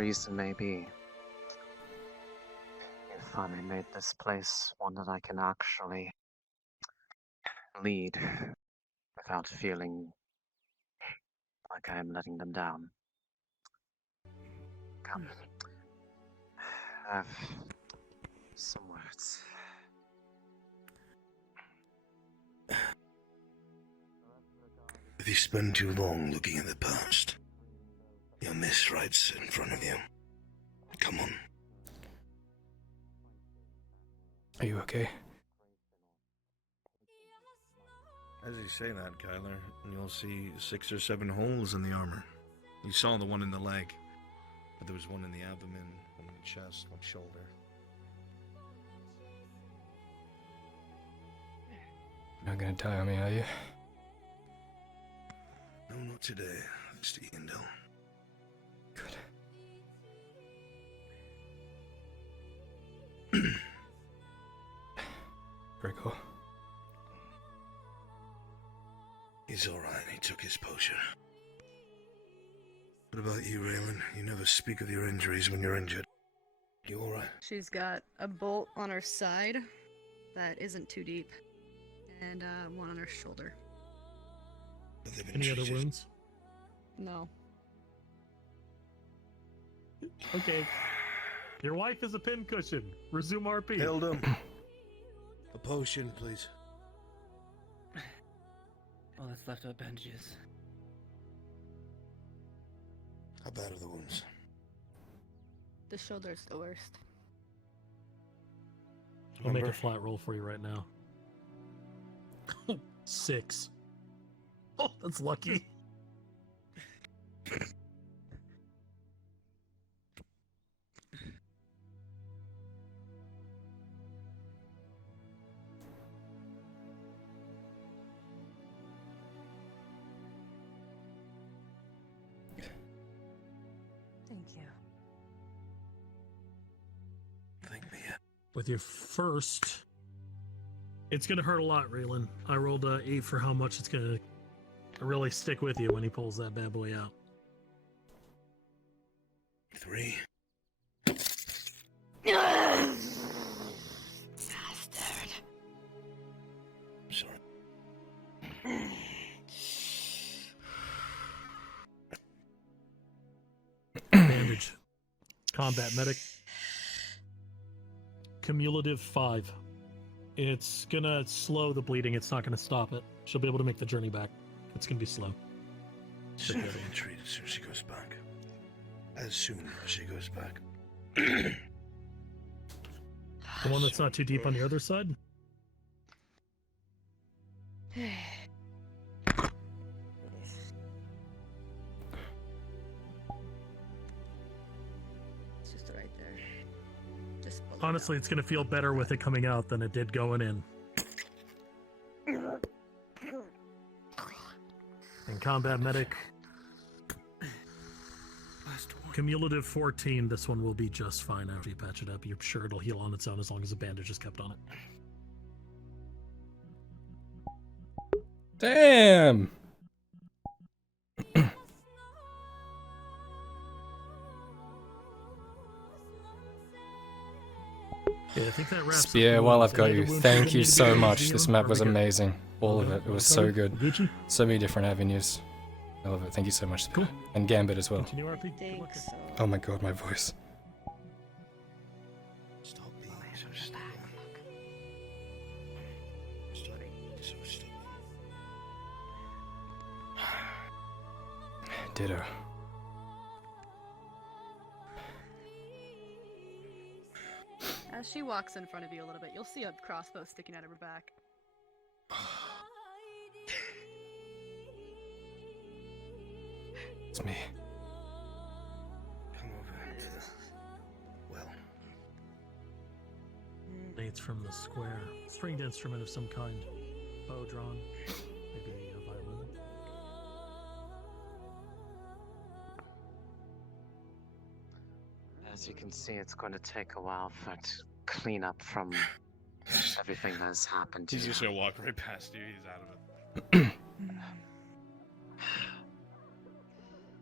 reason may be, you finally made this place one that I can actually lead without feeling like I am letting them down. Come. I have some words. If you spend too long looking at the past, you'll miss right in front of you. Come on. Are you okay? As you say that, Kyler, you'll see 6 or 7 holes in the armor. You saw the one in the leg, but there was one in the abdomen, one in the chest, one shoulder. You're not gonna die on me, are you? No, not today, thanks to Yandel. Good. Gregor. He's alright, he took his potion. What about you, Raylan? You never speak of your injuries when you're injured. You alright? She's got a bolt on her side that isn't too deep, and one on her shoulder. Have they been Any other treated? wounds? No. Okay. Your wife is a pincushion. Resume RP. Held him. A potion, please. All that's left are bandages. How bad are the wounds? The shoulder's the worst. I'll make a Number? flat roll for you right now. 6. Oh, that's lucky. Thank you. Thank me. With your first, it's gonna hurt a lot, Raylan. I rolled a 8 for how much it's gonna really stick with you when he pulls that bad boy out. 3. Bastard. I'm sorry. Bandage. Combat medic. Cumulative 5. It's gonna slow the bleeding. It's not gonna stop it. She'll be able to make the journey back. It's gonna be slow. Severely treated as soon as she goes back. As soon as she goes back. The one that's not too deep on the other side? It's just right there. Just below Honestly, it's gonna feel better with it coming out than it did going in. And combat medic. Cumulative 14, this one will be just fine after you patch it up. You're sure it'll heal on its own as long as the bandage is kept on it. Damn! Yeah, I think that wraps up Spear, the while wounds. I've got Any you, other wounds thank that you need to be so done? much. Zero? This map was Are we good? amazing. All of Okay, it. It was okay. so good. Gucci? So many different avenues. I love it. Thank you so much. Cool. And Gambit as well. Continue RP. Good luck. Thanks. Oh my god, my voice. Stop being so stubborn. Stop being so stubborn. Ditto. As she walks in front of you a little bit, you'll see a crossbow sticking out of her back. It's me. Come over to the well. It's from the square. Stringed instrument of some kind. Bow drawn. Maybe a violin. As you can see, it's going to take a while for it to clean up from everything that has happened to He's you. just gonna walk right past you. He's out of it.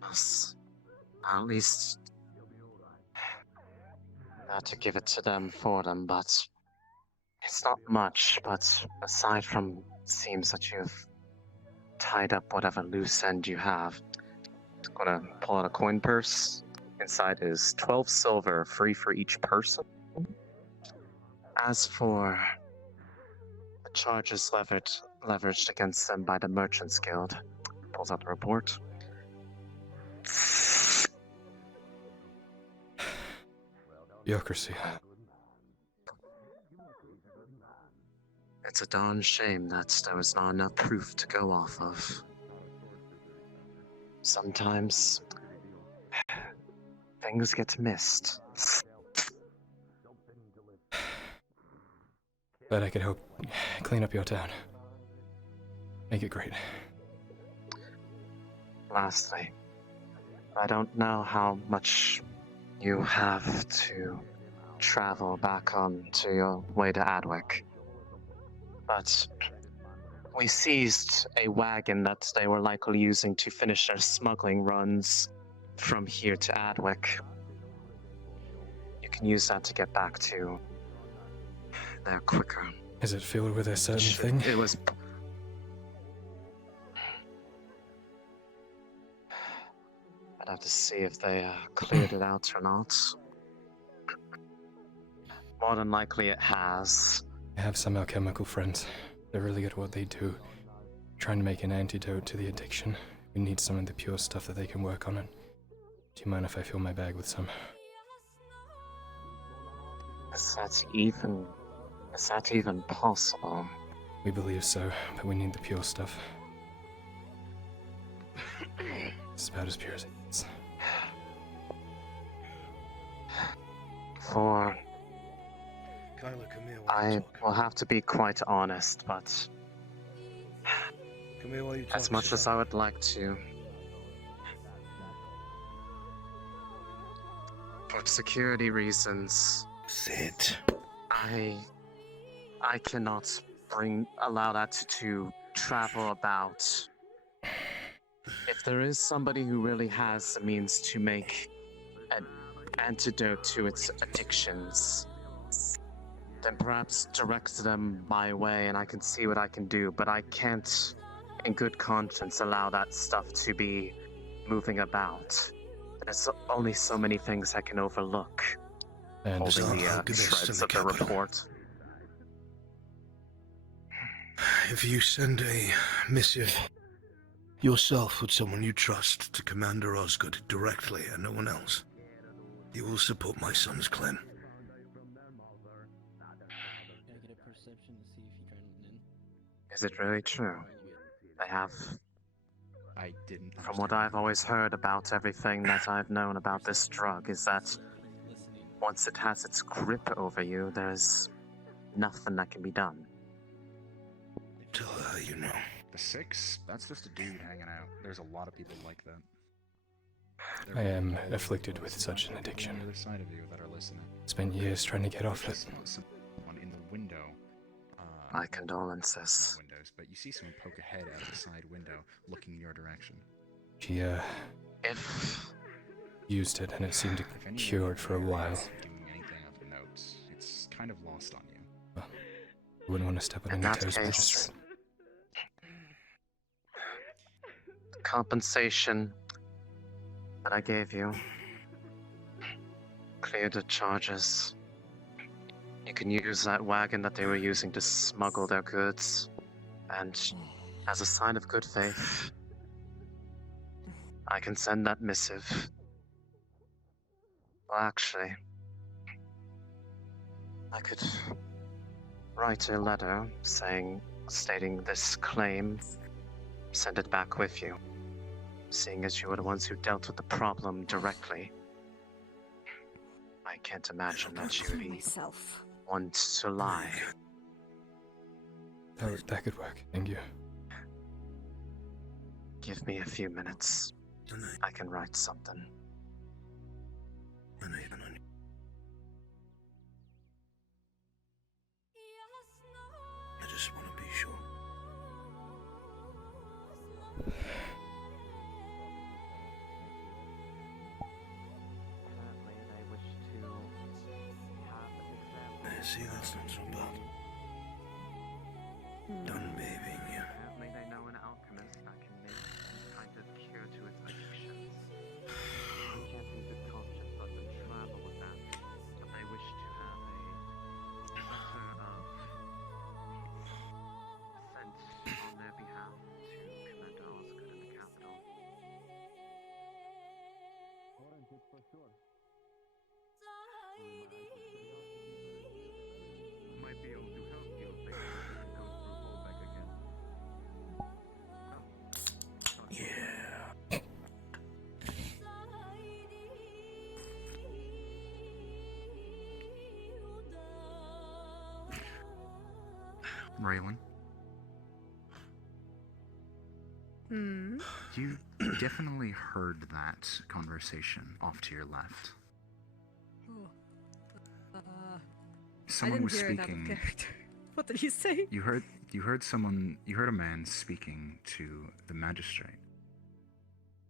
Yes. At least to give it to them for them, but it's not much. But aside from seems that you've tied up whatever loose end you have, I'm gonna pull out a coin purse. Inside is 12 silver, free for each person. As for the charges leveraged against them by the Merchants Guild, pulls out the report. Bureaucracy. It's a darn shame that there was not enough proof to go off of. Sometimes things get missed. But I could help clean up your town. Make it great. Lastly, I don't know how much you have to travel back on to your way to Adwick, but we seized a wagon that they were likely using to finish their smuggling runs from here to Adwick. You can use that to get back to there quicker. Is it filled with a certain thing? It was. I'd have to see if they cleared it out or not. More than likely it has. I have some alchemical friends. They're really good at what they do. Trying to make an antidote to the addiction. We need some of the pure stuff that they can work on it. Do you mind if I fill my bag with some? Is that even possible? We believe so, but we need the pure stuff. It's about as pure as it gets. For Kyler, come here. I will have to be quite honest, but Come here while you talk. as much as I would like to, for security reasons, Sit. I cannot allow that to travel about. If there is somebody who really has the means to make an antidote to its addictions, then perhaps direct them my way and I can see what I can do, but I can't, in good conscience, allow that stuff to be moving about. There's only so many things I can overlook. I Holding understand. the I'll give this to shreds the of the capital. report. If you send a missive yourself with someone you trust to Commander Osgood directly and no one else, you will support my son's claim. Can I get a perception to see if you turned it in? Is it really true? They have. I didn't. From what I've always heard about everything that I've known about this drug is that once it has its grip over you, there's nothing that can be done. Tell her you know. The 6? That's just a dude hanging out. There's a lot of people like that. I am afflicted with such an addiction. On the other side of you that are listening. Spent years trying to get off it. Someone in the window. My not condolences. windows, but you see someone poke a head out of the side window, looking in your direction. She, If used it and it seemed to If anyone cure it for a while. is doing anything of note, it's kind of lost on you. I wouldn't want to step on in any that toes, case, Magistrate. the compensation that I gave you cleared the charges. You can use that wagon that they were using to smuggle their goods, and as a sign of good faith, I can send that missive. Well, actually, I could write a letter stating this claim, send it back with you, seeing as you were the ones who dealt with the problem directly. I can't imagine that you would be myself. one to lie. That could work. Thank you. Give me a few minutes. I can write something. I just want to be sure. Apparently they wish to Yeah, see, that's not so bad. Done babying you. Apparently they know an alchemist that can make some kind of cure to his addictions. They can't be the conscious let them travel with that, but they wish to have a letter of sent on their behalf to Commander Osgood in the capital. Might be able to help you if they can go through Holbeck again. Yeah. Raylan, Hmm. you definitely heard that conversation off to your left. Oh. I Someone didn't was hear it out of speaking. character. What did he say? You heard a man speaking to the magistrate.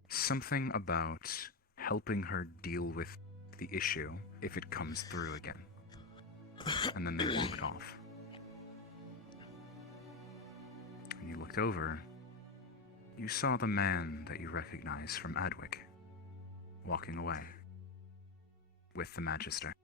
Something about helping her deal with the issue if it comes through again. And then they walked off. When you looked over, you saw the man that you recognize from Adwick walking away with the magistrate.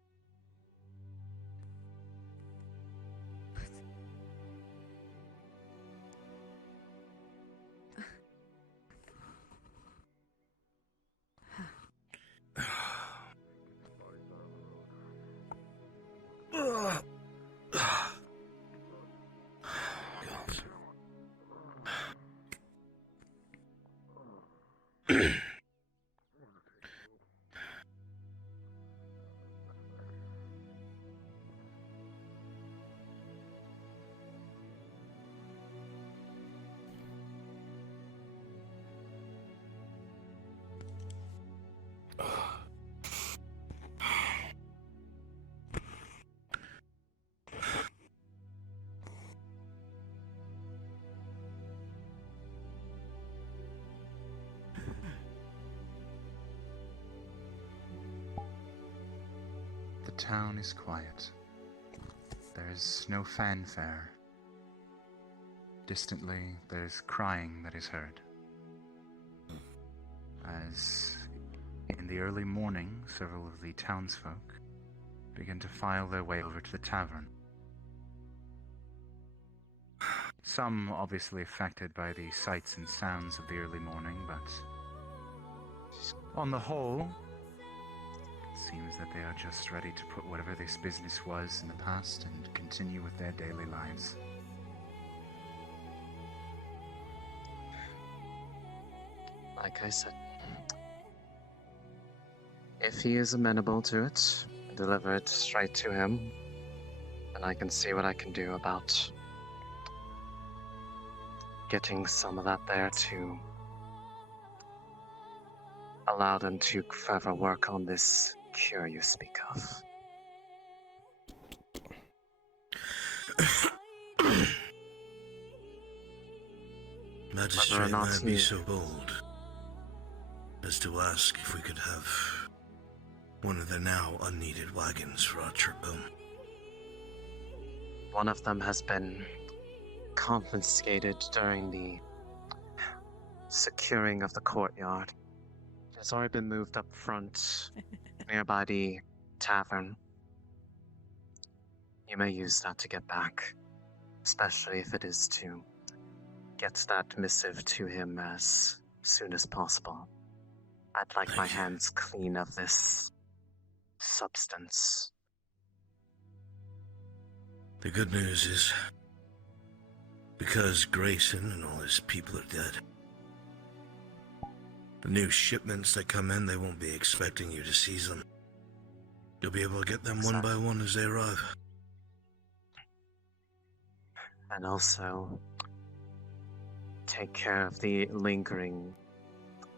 The town is quiet. There is no fanfare. Distantly, there's crying that is heard. As in the early morning, several of the townsfolk begin to file their way over to the tavern. Some obviously affected by the sights and sounds of the early morning, but on the whole, it seems that they are just ready to put whatever this business was in the past and continue with their daily lives. Like I said, if he is amenable to it, deliver it straight to him, then I can see what I can do about getting some of that there to allow them to further work on this cure you speak of. Magistrate, not may I be you- so bold as to ask if we could have one of the now unneeded wagons for our trip home? One of them has been confiscated during the securing of the courtyard. It's already been moved up front, nearby the tavern. You may use that to get back, especially if it is to get that missive to him as soon as possible. I'd like my Thank you. hands clean of this substance. The good news is, because Grayson and all his people are dead, the new shipments that come in, they won't be expecting you to seize them. You'll be able to get them one by one as they arrive. And also take care of the lingering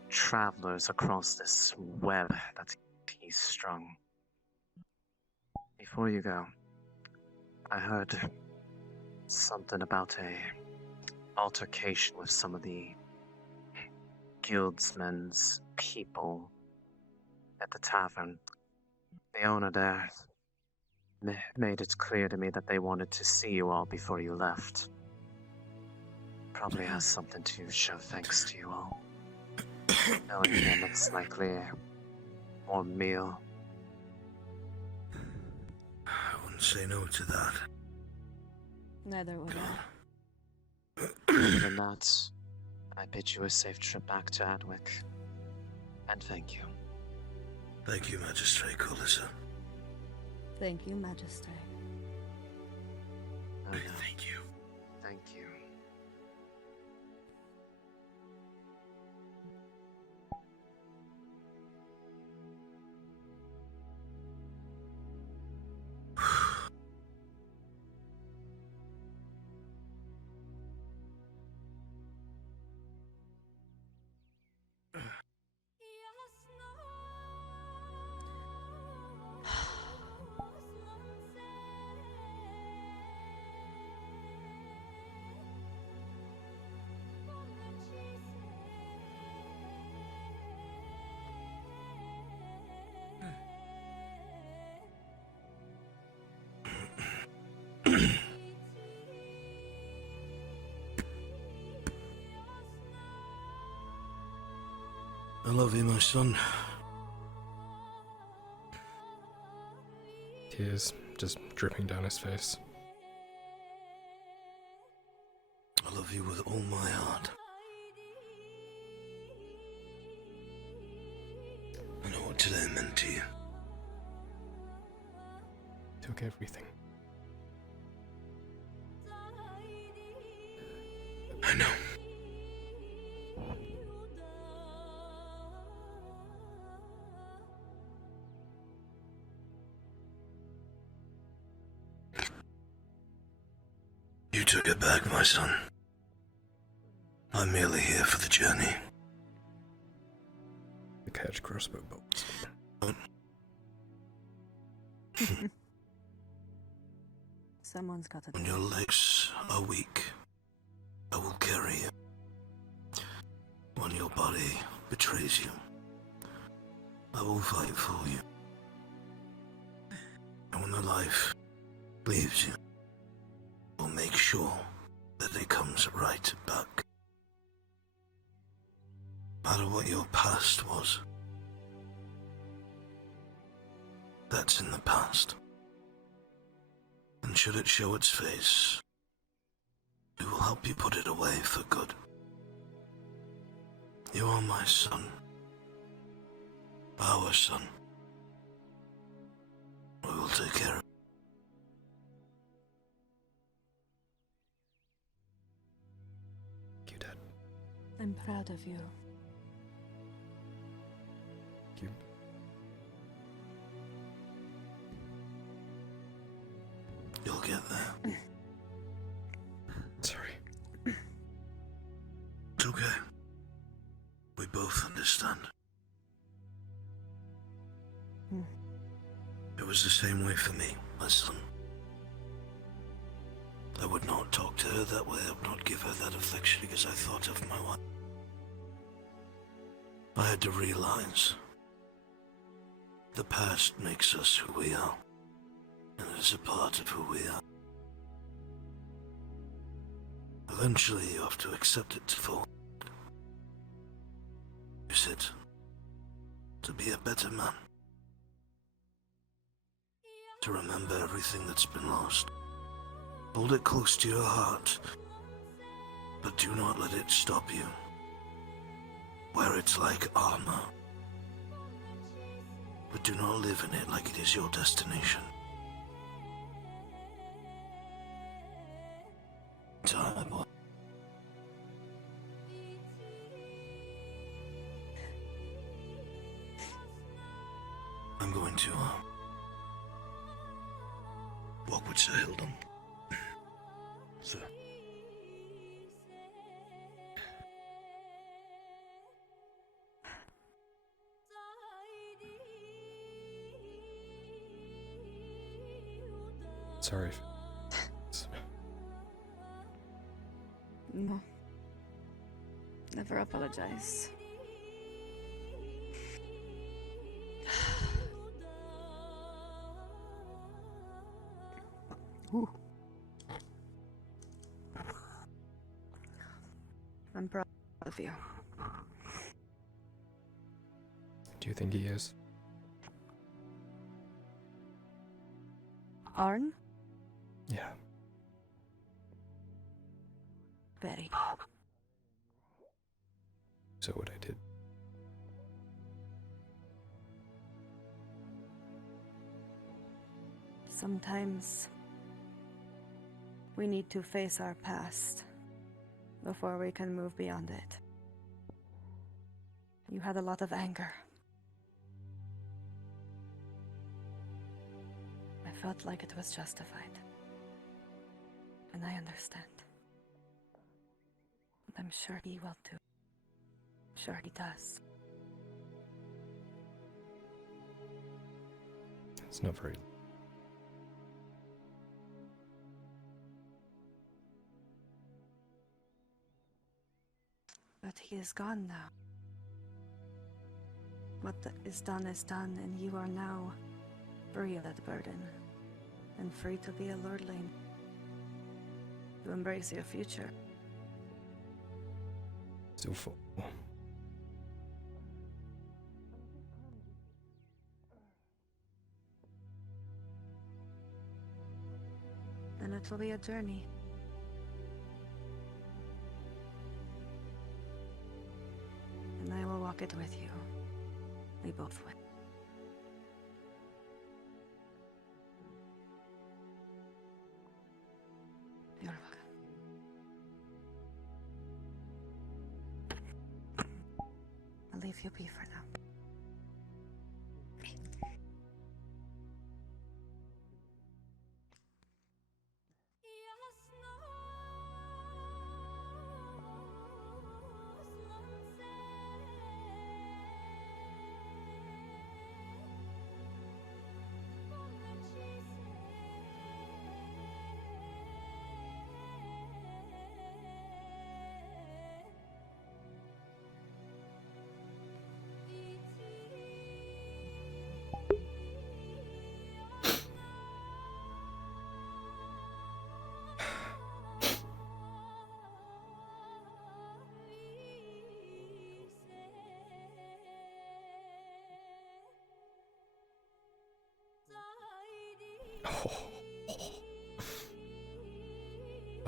travelers across this web that he's strung. Before you go, I heard something about a altercation with some of the guildsmen's people at the tavern. The owner there made it clear to me that they wanted to see you all before you left. Probably has something to show thanks to you all. Knowing him, it's likely a warm meal. I wouldn't say no to that. Neither would I. Other than that, I bid you a safe trip back to Adwick. And thank you. Thank you, Magistrate Colissa. Thank you, Magistrate. Oh, no. Thank you. Thank you. I love you, my son. Tears just dripping down his face. I love you with all my heart. I know what today meant to you. Took everything. I know. You took it back, my son. I'm merely here for the journey. The catch crossbow bolts. Someone's got to When do your it. legs are weak, I will carry you. When your body betrays you, I will fight for you. And when the life leaves you, I will make sure that it comes right back. No matter what your past was, that's in the past. And should it show its face, we will help you put it away for good. You are my son. Our son. We will take care of You, Dad. I'm proud of you. You. You'll get there. Sorry. It's okay. We both understand. Hmm. It was the same way for me, my son. I would not talk to her that way. I would not give her that affection because I thought of my wife. I had to realize the past makes us who we are, and it is a part of who we are. Eventually, you have to accept it to fall. Use it to be a better man. To remember everything that's been lost. Hold it close to your heart, but do not let it stop you. Wear it like armor, but do not live in it like it is your destination. Time, boy. I'm going to walk with Sir Hildon. Sir. Sorry. No. Never apologize. Ooh. I'm proud of you. Do you think he is? Arn? Yeah. Very. So what I did. Sometimes we need to face our past before we can move beyond it. You had a lot of anger. I felt like it was justified. And I understand. And I'm sure he will too. I'm sure he does. It's not very. But he is gone now. What is done, and you are now free of that burden, and free to be a lordling, to embrace your future. Still full. And it will be a journey. And I will walk it with you. We both will. You're welcome. I'll leave you be for now.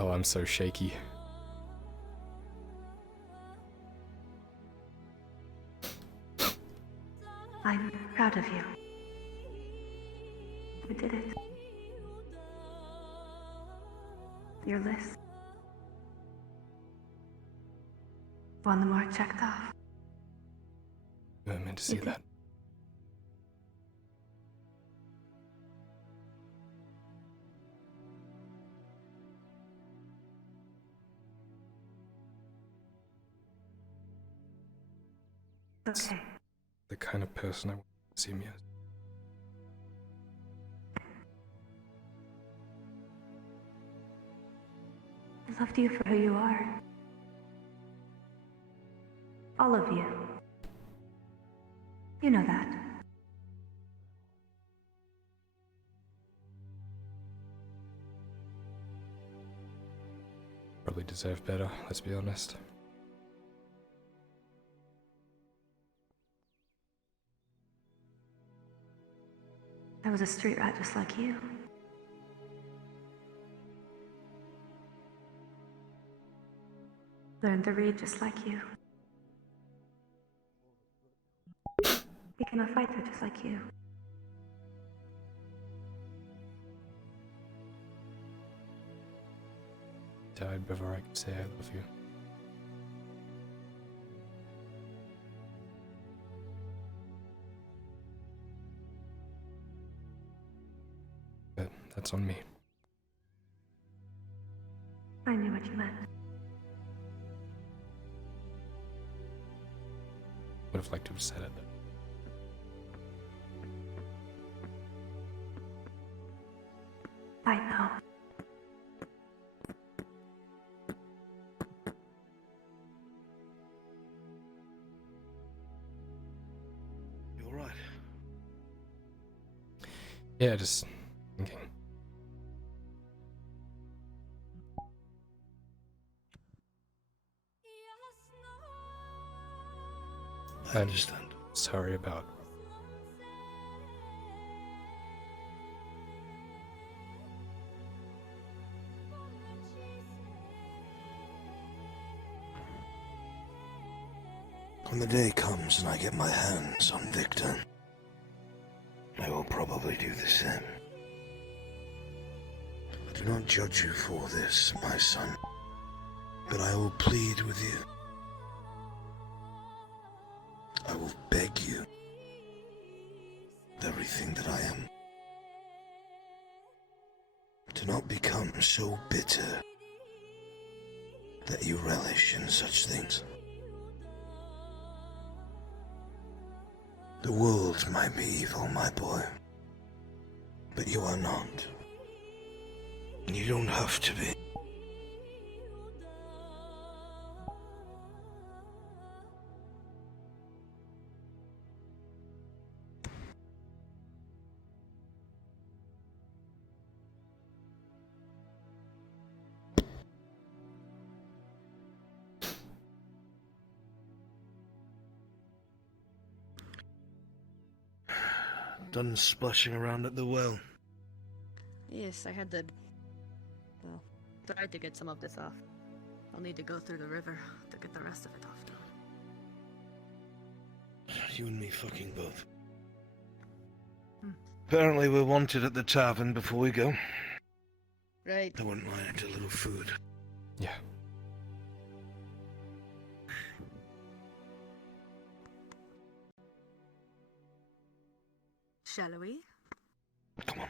Oh, I'm so shaky. I'm proud of you. You did it. Your list. One more checked off. You weren't meant to see You did. that. Okay. The kind of person I want to see me as. I loved you for who you are. All of you. You know that. Probably deserve better, let's be honest. I was a street rat just like you. Learned to read just like you. Became a fighter just like you. Died before I could say I love you. But that's on me. I knew what you meant. Would have liked to have said it. I know. You alright? Yeah, just thinking. I understand. Sorry about. When the day comes and I get my hands on Victor, I will probably do the same. I do not judge you for this, my son, but I will plead with you. I will beg you, everything that I am. Do not become so bitter that you relish in such things. The world might be evil, my boy, but you are not. And you don't have to be. Done splashing around at the well. Yes, I had to. Well, tried to get some of this off. I'll need to go through the river to get the rest of it off, though. You and me fucking both. Hmm. Apparently we're wanted at the tavern before we go. Right. I wouldn't mind a little food. Yeah. Shall we? Come on.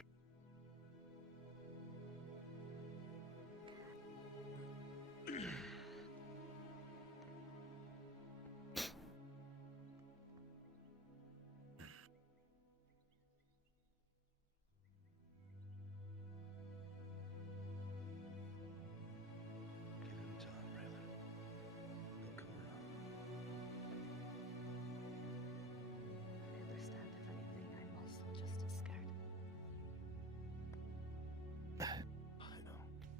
I understand. If anything, I'm also just as scared.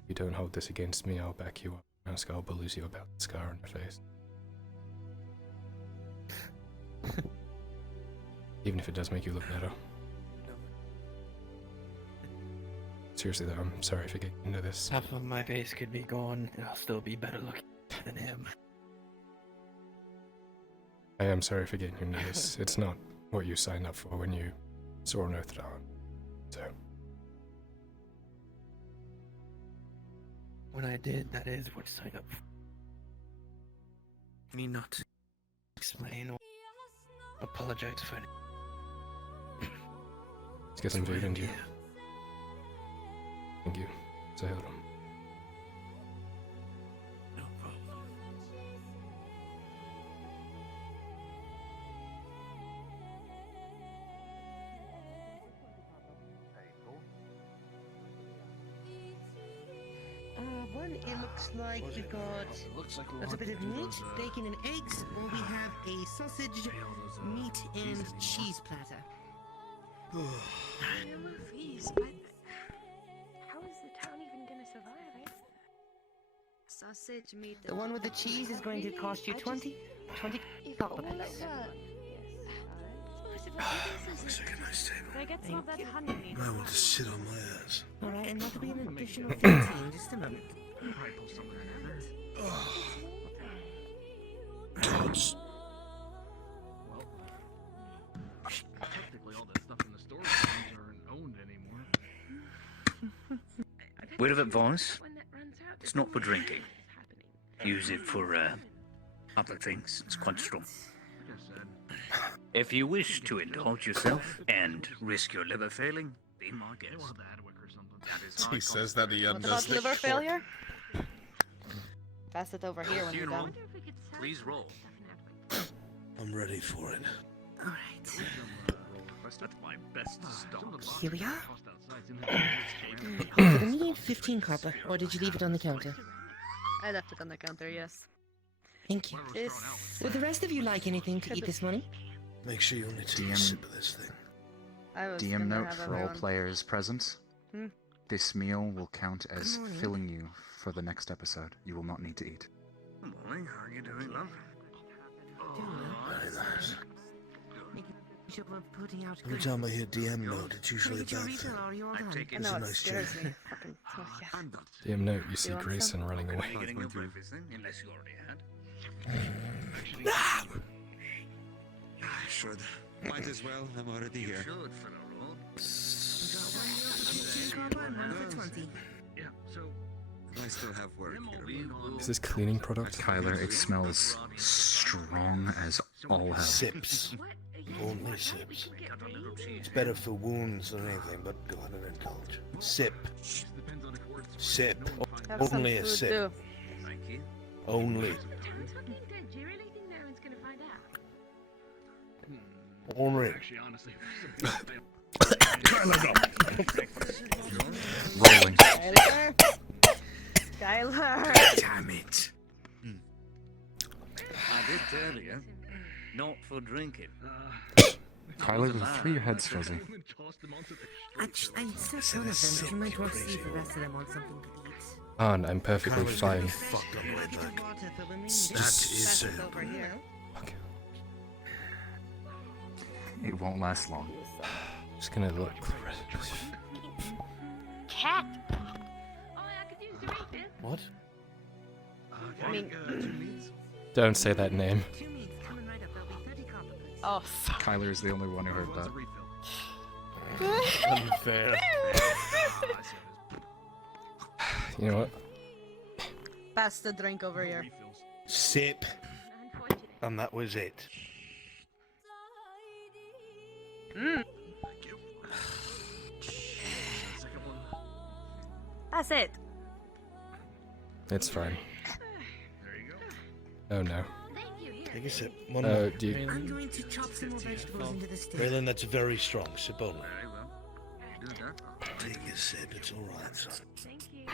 If you don't hold this against me, I'll back you up. Ask our bullies you about the scar on your face. Even if it does make you look better. Seriously though, I'm sorry for getting into this. Half of my face could be gone, and I'll still be better looking than him. I am sorry for getting into this. It's not what you signed up for when you saw an oath down. So, When I did, that is what I signed up for. Me not to explain or apologize for it. let's get some food into you. Thank you. Say hello. No problem. One, it looks like we got a bit of meat, bacon and eggs, or we have a sausage, meat and cheese platter. Fees, but how is the town even gonna survive, eh? Sausage, meat. The one with the cheese is going to cost you 20 copper pence. Looks like a nice table. Can I get some of that honey meat? I want to sit on my ass. Alright, and that'll be an additional 15, just a moment. Tods. Technically, all that stuff in the storage aren't owned anymore. Word of advice, it's not for drinking. Use it for other things. It's quite strong. If you wish to indulge yourself and risk your liver failing, be my guest. He says that he What undoes about the liver cork. failure? Pass it over here when you're done. Please roll. I'm ready for it. Alright, That's my best stock. here we are. For the meat, 15 copper, or did you leave it on the counter? I left it on the counter, yes. Thank you. This. Would the rest of you like anything to eat this morning? Make sure you only take a DM sip of this thing. I was DM gonna note have for all everyone- players present. Hmm? This meal will count as Good morning. filling you for the next episode. You will not need to eat. Good morning. How are you doing, love? Very nice. Making sure we're putting out Every good- time I hear DM note, it's usually a Can we bad get your thing. refill, or are you all done? It's a nice change. Fucking, oh, yeah. I'm done. DM note, you see want Grayson running away. Are you getting your breakfast then? Unless you already had. I should. Might as well. I'm already here. Should fill a roll. Yeah, so I still have work here. Is this cleaning product? Kyler, it smells strong as all hell. Sips. Only sips. It's better for wounds than anything, but go ahead and indulge. Sip. Sip. Have some Only a food, sip. too. Thank you. Only. Do you really think no one's gonna find out? Only. actually, honestly, Rolling. Kyler! Damn it. I did tell you. Not for drinking. Kyler, with 3 your head's fuzzy. I sent one of them, but you might want to see if the rest of them want something to eat. And I'm perfectly Kyler's gonna fine. be fucked up way back. Water for when we That need is it. Over here. Okay. It won't last long. Just gonna look. Cat! Oh, I could use your refill. What? I mean, Don't say that name. 2 meats coming right up. There'll be 30 copper. oh, fuck. Kyler is the only one who heard that. Unfair. You know what? Pass the drink over here. Sip. And that was it. That's it. It's fine. Oh no. Take a sip. One Oh, more. do you? I'm going to chop some more vegetables into the steak. Raylan, that's very strong. Sip only. Very well. Do that. Take a sip. It's alright, son. Thank you.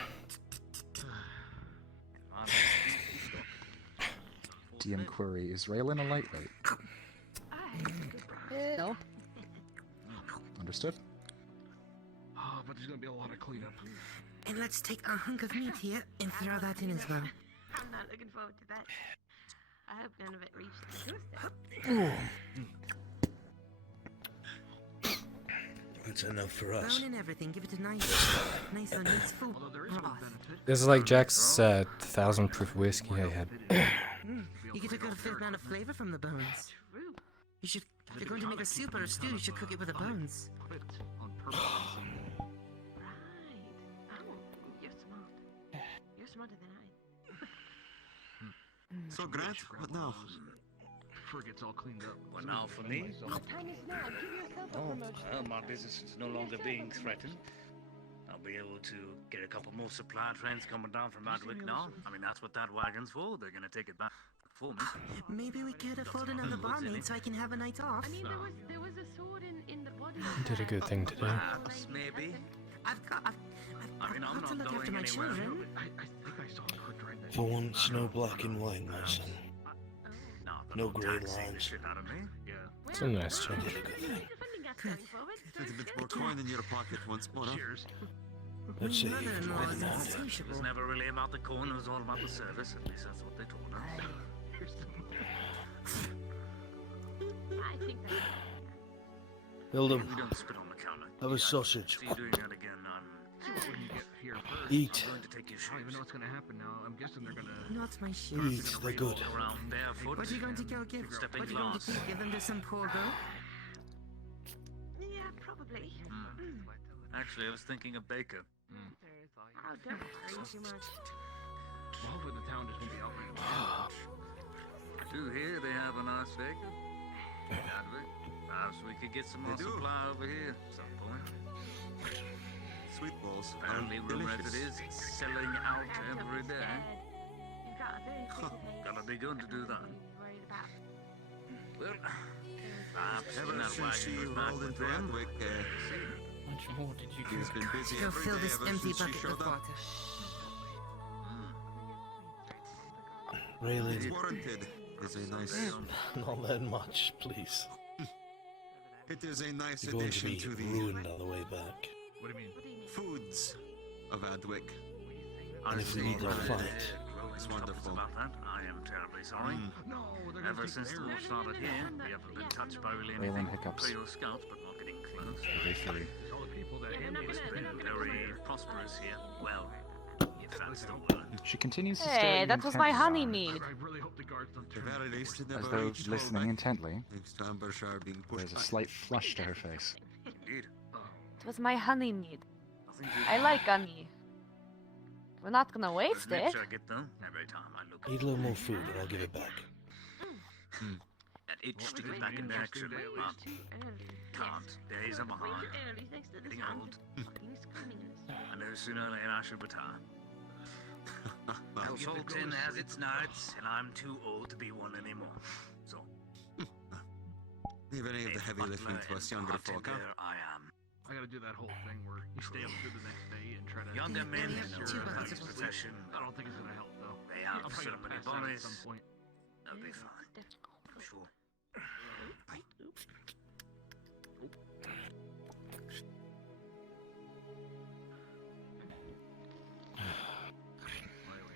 DM query, is Raylan a lightweight? No. Understood? Oh, but there's gonna be a lot of cleanup. And let's take a hunk of meat here and throw that in as well. I'm not looking forward to that. I hope none of it reaches the doorstep. That's enough for us. Brown and everything, give it a nice and useful broth. This is like Jack's 1,000 proof whiskey I had. You get a good amount of flavor from the bones. You should, if you're going to make a soup or a stew, you should cook it with the bones. On purpose. Right. Oh, you're smart. You're smarter than I. So, Grant, what now? Frigate's all cleaned up. Well, now for me. Time is now. Give yourself a Oh, promotion. well, my business is no longer being threatened. I'll be able to get a couple more supply trains coming down from Adwick now. I mean, that's what that wagon's for. They're gonna take it back for me. Maybe we could afford another barmaid so I can have a night off. I mean, there was a sword in the body. You did a good thing today. Perhaps, maybe. I've got to look after my children. I think I saw a quick drain that. For once, no black and white, my son. No grey lines. Shit out of me. Yeah. It's a nice change. Did a good thing. There's a bit more coin in your pocket once more, huh? Cheers. Let's see. Mother-in-law is It was insatiable. never really about the corn, it was all about the service. At least that's what they told us. I think that's Hildum, We don't spit on the counter. have a sausage. See you doing that again. When you get here first, Eat. I'm going to take your I don't even know shoes. what's gonna happen now. I'm guessing they're gonna. Not my shoes. Eat. They're good. Around barefoot. What are you going to go give? Stepping What are you going to glass. give them to some poor girl? Yeah, probably. Actually, I was thinking of Baker. Oh, don't worry too much. Well, hopefully the town just won't be out right now. Do hear they have a nice Baker? Adwick. Perhaps we could get some more They do. supply over here at some point. Sweet balls. Apparently, rumor as it is, it's selling out every day. You've got a very pretty face. Gotta be good to do that. Worried about. Well, perhaps when Ever that since wagon you goes back rolled with into them, Adwick, Much more did you he's been busy Go every fill day this ever empty since you bucket showed with up. water. Really? It's warranted. Is a nice. Not that much, please. It is a nice You're going to addition be to the ruined on the way back. What do you mean? foods of Adwick. And if we need to fight, It's wonderful. About that, I am terribly sorry. No, they're gonna Ever take since the theirs. war started here, we haven't been touched by really Wayland anything. hiccups. Imperial scouts, but not getting close. Briefly. All the people that It's been very prosperous here. Well, if that's the word. She continues to stare Hey, at you that was my intently, honey mead. I really hope the guards don't The turn very me least, away. it as never though reached listening home. intently. Thanks to Ambershire being pushed There's a back. slight flush to her face. Indeed. It was my honey mead. Nothing I like honey. We're not gonna waste There's it. niche I get though every time I look. Eat a little more food and I'll give it back. That itch to get back into action, but can't. Days are behind. Getting old. I know sooner or later I should retire. Household 10 has its nights, and I'm too old to be one anymore. So, Leave any of the heavy lifting to us younger folk, huh? I am. I gotta do that whole thing where you stay up through the next day and try to. Younger men Make in sure the that police it's- profession, I don't think it's gonna help though. they have I'm probably so gonna many pass out at bodies. some point. They'll be fine. I'm sure.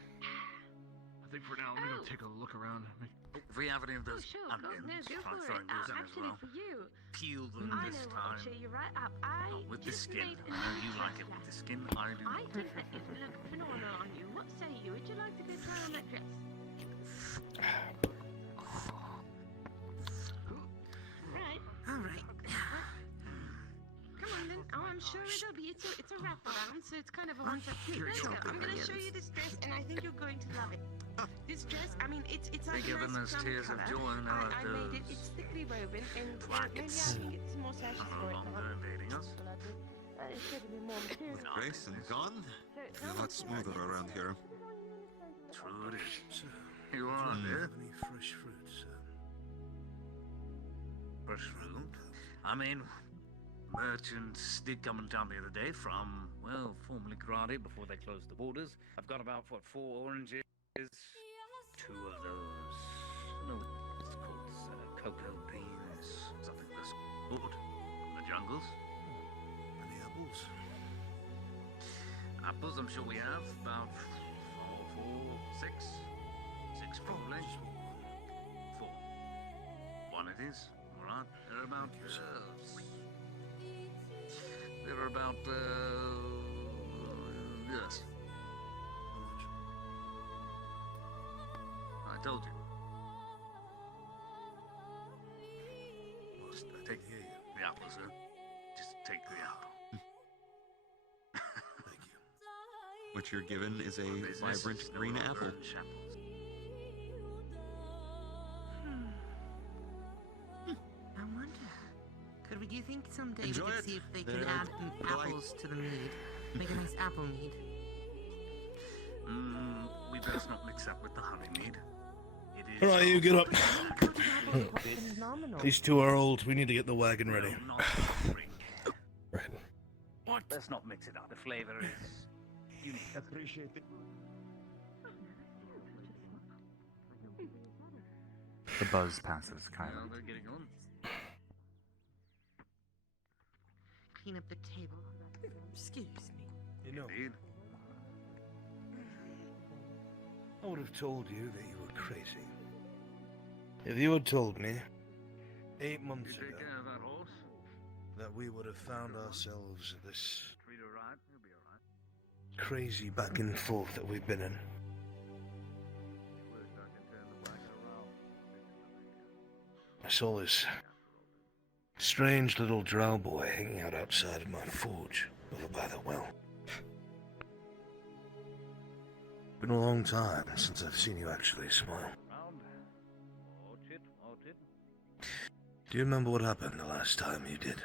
I think for now I'm gonna go take a look around. If we have any of those Sure, onions, no, go try for throwing it. those in as Actually, well. for you, Peel them I this know what will time. cheer you right up. I Not with the just skin. made I know you like it with the skin. I do. I think that it would look phenomenal on you. What say you? Would you like to go try on that dress? Right. All right. Come on then. Oh, I'm sure it'll be. It's a wraparound, so it's kind of a one for two. Let's go. I'm going to show you this dress, and I think you're going to love it. This dress, I mean, it's like They're a giving nice us plum tears of colour. joy now I that made it. those It's thickly woven, and maybe I blankets can get some more sashes are for no it. longer invading us. It's going to be more material. Grace and gone? A lot smoother around here. True it is. You are there. Any fresh fruit, sir? Fresh fruit. I mean, merchants did come and tell me the other day from, well, formerly Karate before they closed the borders. I've got about, 4 oranges, 2 of those, no, it's called cocoa beans, something of this sort, from the jungles. Any apples? Apples, I'm sure we have about 6 probably. 4. 1 it is. All right. They're about. They're about. Yes. How much? I told you. Just take Hear you. the apple, sir. Just take the apple. Thank you. What you're given is a Business vibrant is no green longer apple. in shambles. I wonder. Do you think someday Enjoy we could it. see if they They're can add delight. apples to the mead? Make a nice apple mead. We best not mix up with the honey mead. It is. All right, you get up. Phenomenal. These two are old. We need to get the wagon ready. No, not a drink. Right. What? Let's not mix it up. The flavor is unique. Appreciate it. The buzz passes, Kyler. Well, they're getting on. Clean up the table. Excuse me. You know, Indeed. I would have told you that you were crazy. If you had told me 8 You months take ago care of that horse. that we would have found ourselves at this Treat her right. You'll be alright. crazy back and forth that we've been in, Worst I can turn the wagon around. I saw this strange little drow boy hanging out outside of my forge over by the well. Been a long time since I've seen you actually smile. Round. Watch it. Watch it. Do you remember what happened the last time you did?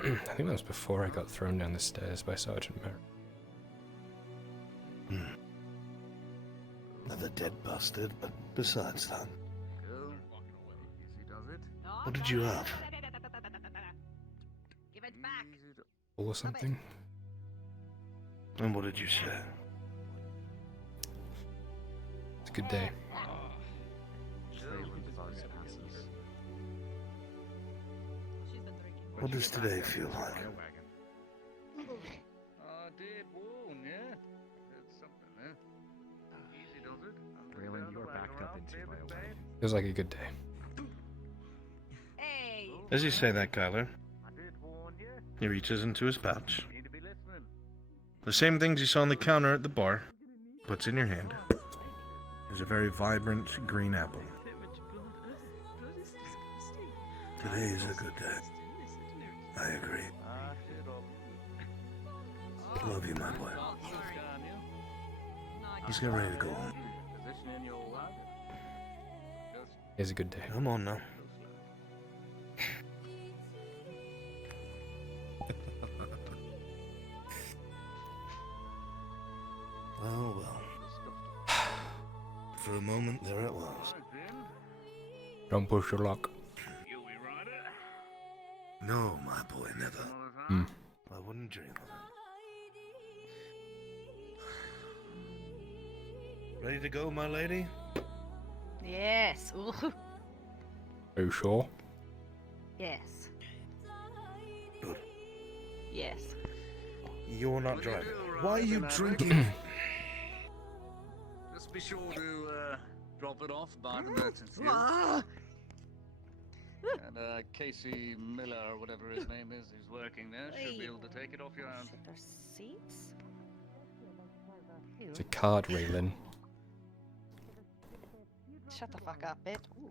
I think that was before I got thrown down the stairs by Sergeant Merrick. Another dead bastard, but besides that, Girl. Easy does it. what did you have? Give it back. Easy do- Or something. And what did you say? It's a good day. The buzz passes. She's been drinking. What does today feel like? I did warn, yeah? Feels like a good day. As you say that, Kyler, he reaches into his pouch. The same things you saw on the counter at the bar, puts in your hand. Is a very vibrant green apple. Today is a good day. I agree. Love you, my boy. Let's get ready to go home. It's a good day. Come on now. Oh well. For a moment there it was. Don't push your luck. No, my boy, never. Hmm. I wouldn't dream of it. Ready to go, my lady? Yes. Ooh. Are you sure? Yes. Good. Yes. You're not driving. Why are you drinking? Just be sure to drop it off by the merchant's guild. And Casey Miller, or whatever his name is, who's working there, should be able to take it off your hands. Their seats? It's a card, Raylan. Shut the fuck up, bitch. Ooh.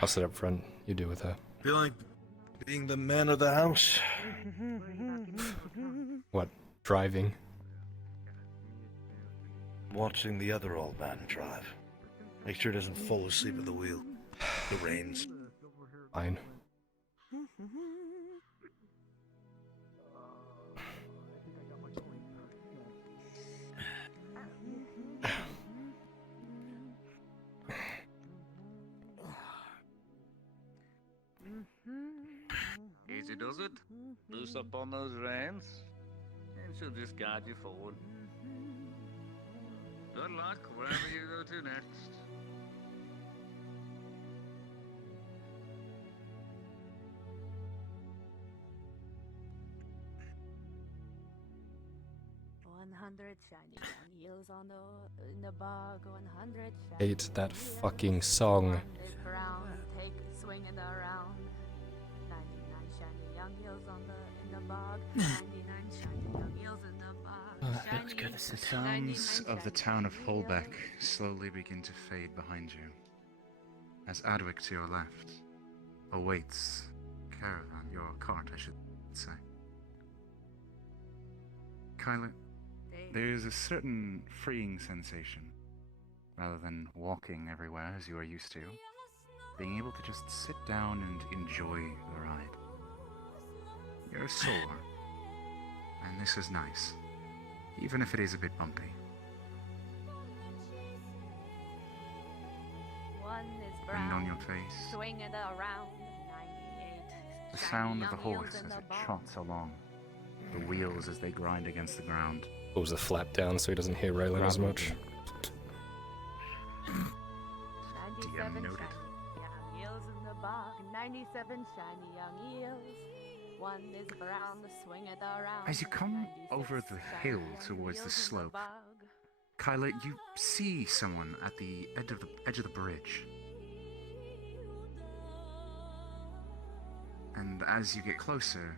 I'll sit up front. You deal with her. Feel like being the man of the house? What? Driving? Watching the other old man drive. Make sure he doesn't fall asleep at the wheel. The reins. Fine. Easy does it. Loose up on those reins, and she'll just guide you forward. Good luck wherever you go to next. Shiny heels on in the bog. 100 Hate that fucking song. brown, take swinging around. 99 shiny young heels in the bog. 99 shiny young heels in the bog. Shiny, The sounds of the town of Holbeck slowly begin to fade behind you, as Adwick to your left awaits caravan, your cart, I should say. Kyler, there is a certain freeing sensation, rather than walking everywhere as you are used to, being able to just sit down and enjoy the ride. You're sore, and this is nice, even if it is a bit bumpy. One is Wind brown, on your face, swinging around. 98 the shiny sound of the young heels horse in as the it bog. trots along, the wheels as they grind against the ground. Pulls the flap down so he doesn't hear Raylan as much. 97 noted. shiny young heels in the bog. 97 shiny young heels. One is brown, swing it around. As you come 96 over the shiny hill young towards the heels in slope, bog. Kyler, you see someone at the edge of the bridge. And as you get closer,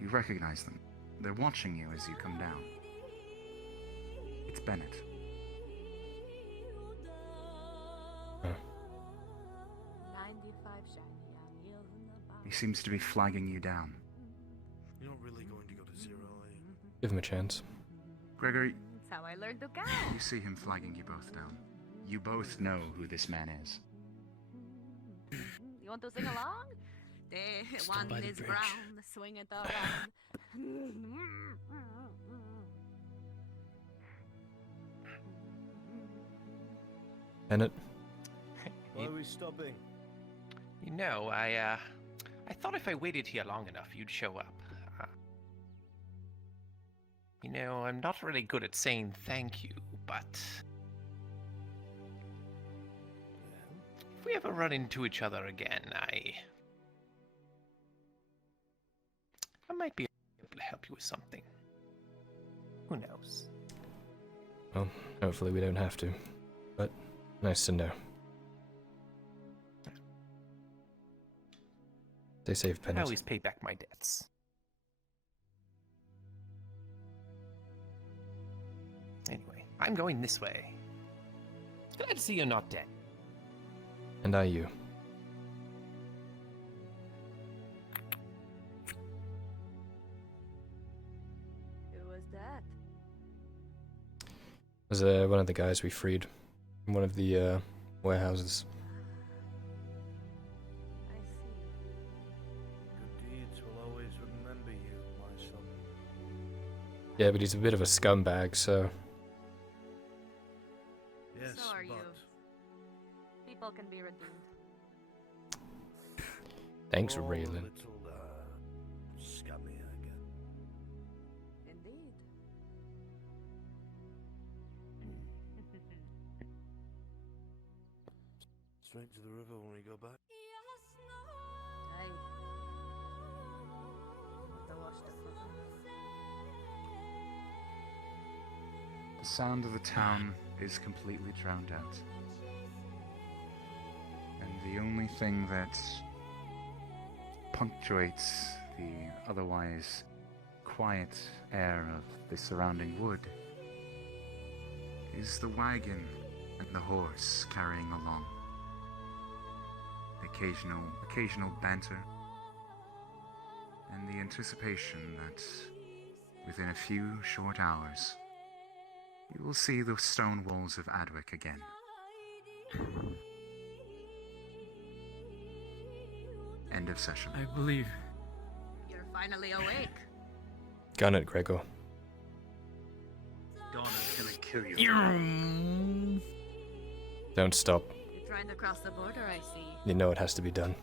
you recognize them. They're watching you as you come down. It's Bennett. 95 shiny young heels in the bog. He seems to be flagging you down. You're not really going to go to zero, are you? Give him a chance. Gregory, That's how I learned to count. you see him flagging you both down. You both know who this man is. You want to sing along? Stand by One the is bridge. brown, swing it around. Bennett? Why are we stopping? You know, I thought if I waited here long enough, you'd show up. You know, I'm not really good at saying thank you, but if we ever run into each other again, I might be able to help you with something. Who knows? Well, hopefully we don't have to. But nice to know. Stay safe, I Penance. always pay back my debts. Anyway, I'm going this way. Glad to see you're not dead. And are you? Who was that? Was one of the guys we freed from one of the warehouses. I see. Good deeds will always remember you, my son. Yeah, but he's a bit of a scumbag, so... Yes, So are you. but People can be redeemed. Thanks, all a Raylan. little, scummier again. Indeed. Straight to the river when we go back. Aye. Have to wash the foot. The sound of the town is completely drowned out. And the only thing that punctuates the otherwise quiet air of the surrounding wood is the wagon and the horse carrying along. The occasional banter, and the anticipation that within a few short hours you will see the stone walls of Adwick again. End of session. I believe. You're finally awake. Gun it, Gregor. Donna's gonna kill you. Don't stop. You're trying to cross the border, I see. You know it has to be done.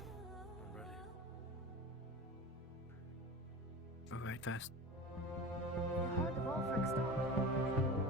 Alright, fast. You heard of Ulfric's story?